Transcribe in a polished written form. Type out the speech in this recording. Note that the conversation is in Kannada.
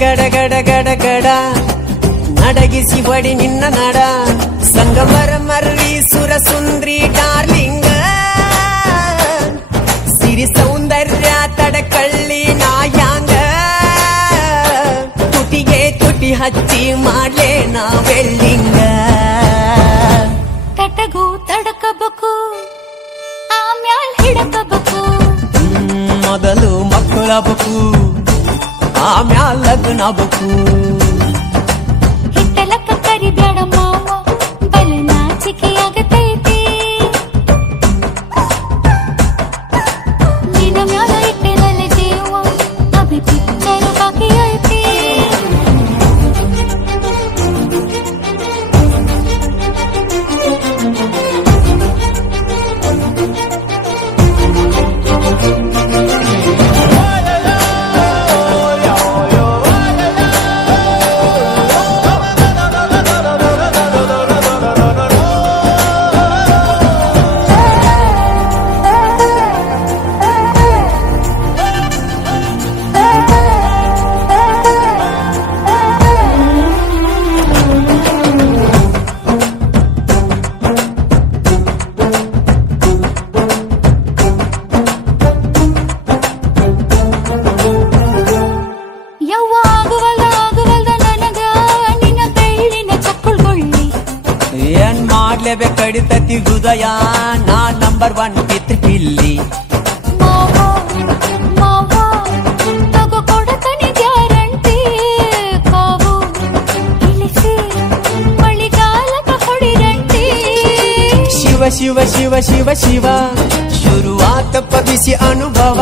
ಗಡ ಗಡ ಗಡ ಗಡ ನಡಗಿಸಿ ಬಡಿ ನಿನ್ನ ನಡ ಸಂಗಮರ ಮರ್ರಿ ಸುರ ಸುಂದ್ರಿ ಡಾರ್ಲಿಂಗ ಸಿರಿ ಸೌಂದರ್ಯ ತಡಕಳ್ಳಿ ನಾಯಾಂಗ ತುಟಿಗೆ ತುಟಿ ಹಚ್ಚಿ ಮಾಡ್ಲೇ ನಾ ವೆಳ್ಳಿಂಗ ತಟಗೂ ತಡಕಬೇಕು ಆಮ್ಯಾಲ್ ಹಿಡಕಬೇಕು ಮೊದಲು ಮಕ್ಕಳಬೇಕು ಆಮ್ಯಾಲ ಲಗ್ನಬೇಕು ಹಿಟ್ಟಲಕ್ಕ ಕರಿಬೇಡ ಮಾವ ಬಲ ನಾಚಿಕೆಯಾಗತೈತಿ ನಿನ್ನ ಮ್ಯಾಲ ಇಟ್ಟೆನಲ್ಲ ಜೀವ ಅಭಿ ಪಿಕ್ಚರ್ ಬಾಕಿ ಐತಿ ಕಡಿತತಿ ಹೃದಯ ನಾ ನಂಬರ್ 1 ಪಿತ್ ಪಿಲ್ಲಿ ತಗೋ ಕೊಡತನಿ ಗ್ಯಾರಂಟಿ ಕಾವು ಇಳಿಸಿ ಮಳಿಗಾಲಕ ಹೊಡಿರಂಟಿ ಶಿವ ಶಿವ ಶಿವ ಶಿವ ಶಿವ ಶುರುವಾತ ಬಿಸಿ ಅನುಭವ